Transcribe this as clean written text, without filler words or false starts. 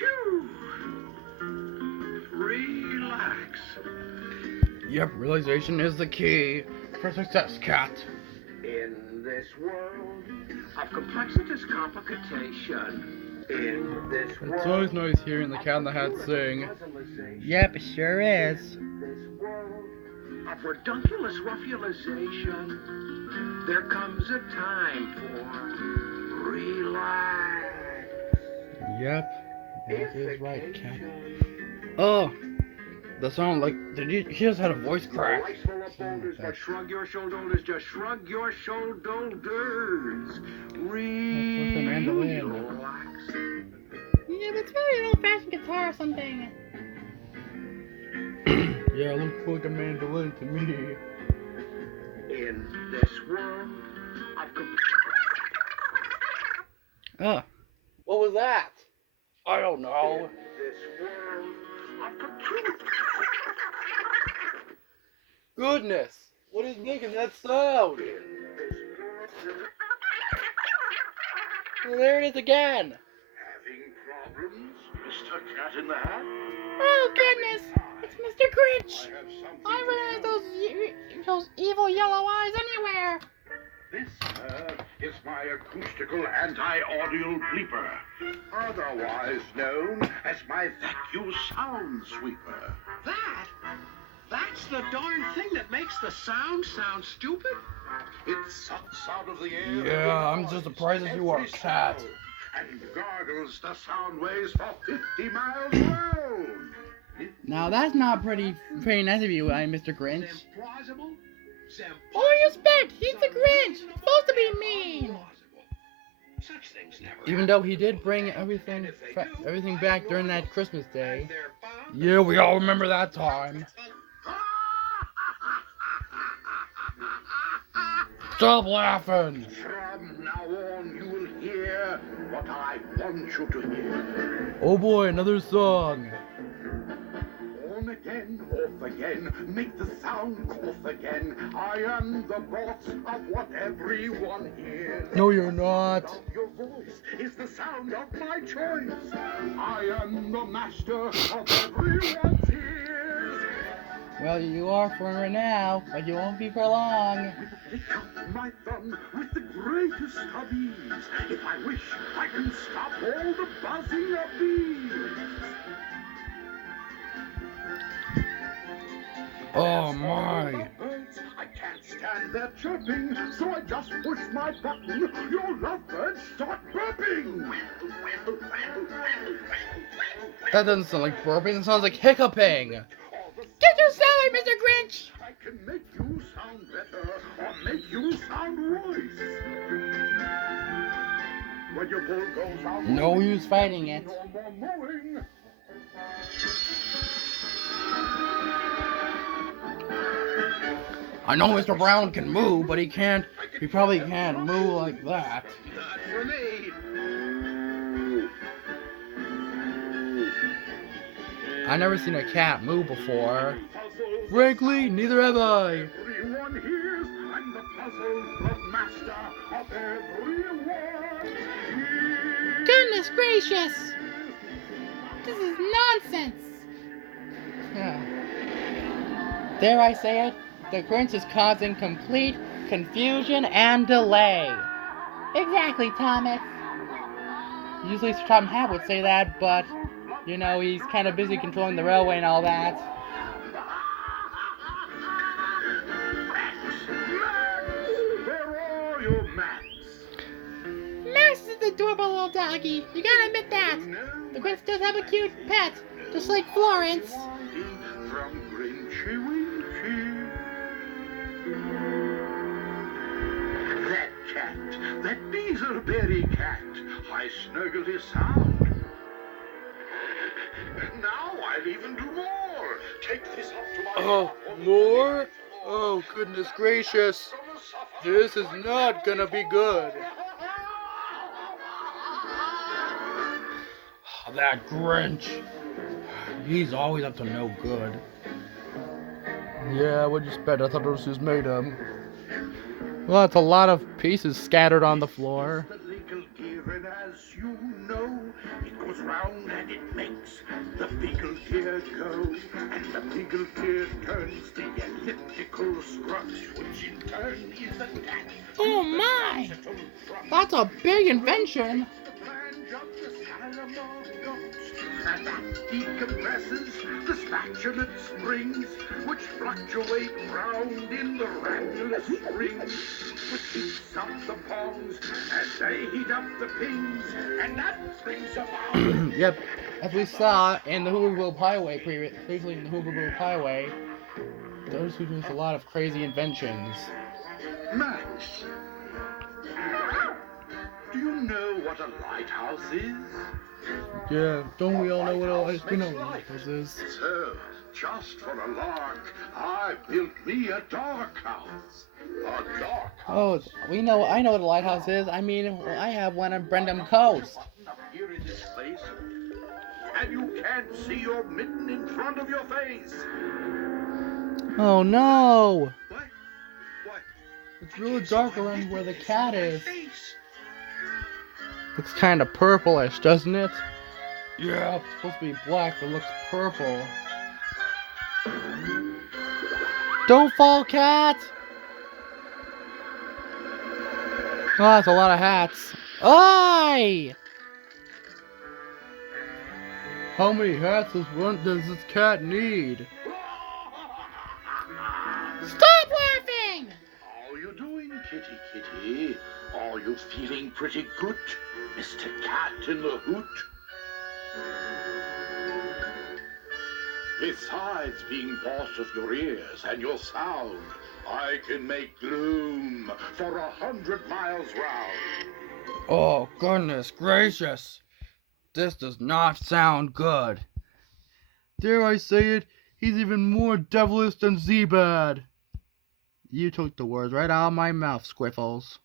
Phew. Relax. Yep, realization is the key for success, cat. In this world of complexitous complication. In this It's world always nice hearing the Cat in the Hat sing. Yep, it sure is. this world of redunculous ruffulization, there comes a time for relax. Yep, that is right, Cat. Oh, the song, like, he just had a voice crack. Life's full of boulders, but shrug your shoulders, just shrug your shoulders. mandolin. Relax. Yeah, but it's probably an old-fashioned guitar or something. Yeah, it looks like a mandolin to me. In this world of What was that? I don't know. this world of Goodness, what is making that sound? Well, there it is again. having problems, Mr. Cat in the Hat? Oh, goodness! It's Mr. Grinch! I have something I to recognize those evil yellow eyes anywhere! This, is my acoustical anti-audial bleeper, otherwise known as my vacuum sound sweeper. That's the darn thing that makes the sound sound stupid? It sucks out of the air. Yeah, I'm just surprised that you are a cat. And gargles the sound waves for 50 miles around. Now that's not pretty nice of you, Mr. Grinch. Plausible? What do you expect? He's the Grinch! He's supposed to be mean! Such things never Even though he did bring everything back during that Christmas day. Yeah, we all remember that time. Stop laughing! From now on, you will hear what I want you to hear. Oh boy, another song. On again, off again, make the sound cough again. I am the boss of what everyone hears. No, you're not. Of your voice is the sound of my choice. I am the master of everyone's ears. Well, you are for now, but you won't be for long. Pick up my thumb with the greatest of ease. If I wish, I can stop all the buzzing of bees. Oh my. Lovebirds, I can't stand their chirping, so I just push my button. Your lovebirds start burping. That doesn't sound like burping, it sounds like hiccuping. Get your salary, Mr. Grinch! I can make you sound better or make you sound worse. When your bull goes out, No use fighting it. no more mowing. I know Mr. Brown can moo, but he probably can't moo like that. Not for me. I never seen a cat moo before. Frankly, neither have I. Everyone hears I'm the puzzle master of everyone. Goodness gracious! This is nonsense! Dare I say it? The Grinch is causing complete confusion and delay. Exactly, Thomas. Usually Tom Hat would say that, but, you know, he's kind of busy controlling the railway and all that. Where are your Max? Max is the adorable little doggy. You gotta admit that. The Grinch does have a cute pet, just like Florence. From Grinchy Winchy. That cat, that Beezleberry cat, I snuggled his sound. Now I'll even do more. Take this up to my Oh, more? Oh, goodness gracious. This is not gonna be good. Oh, that Grinch. He's always up to no good. Yeah, what'd you expect? I thought those just made him. Well, it's a lot of pieces scattered on the floor. The legal gear, and as you know, it goes round sound and it makes the beagle ear go, and the beagle ear turns the elliptical scrunch, which in turn is attached. Oh my! That's a big invention. The flange of the Salomon goats, and that decompresses the spatulate springs, which fluctuate round in the ranulus rings, which heats up the pongs as they heat up the pings, and that brings about. Yep, as we saw in the Hooverville Highway, previously in the Hooverville Highway, those who do a lot of crazy inventions. Max, do you know what a lighthouse is? Yeah, don't we all know what a lighthouse is? So, just for a lark, I built me a dark house. A dark Oh, house. I know what a lighthouse is. I mean, I have one on Brendam Coast. Up here in this place, and you can't see your mitten in front of your face. Oh no! What? What? It's really dark around where the cat is. Looks kind of purplish, doesn't it? Yeah, it's supposed to be black, but it looks purple. Don't fall, cat! Oh, that's a lot of hats. Oi! How many hats does this cat need? Stop laughing! How you doing, kitty kitty? Are you feeling pretty good, Mr. Cat in the Hoot? Besides being boss of your ears and your sound, I can make gloom for 100 miles round. Oh, goodness gracious. This does not sound good. Dare I say it, he's even more devilish than Zebad. You took the words right out of my mouth, Squiffles.